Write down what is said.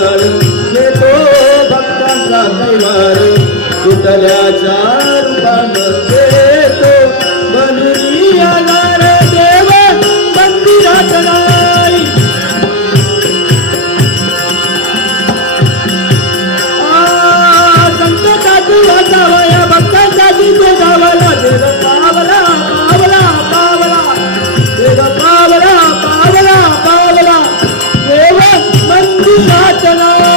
माळ येतो भक्तांचा कैवार पुतल्याच्या रूपामध्ये. Hello.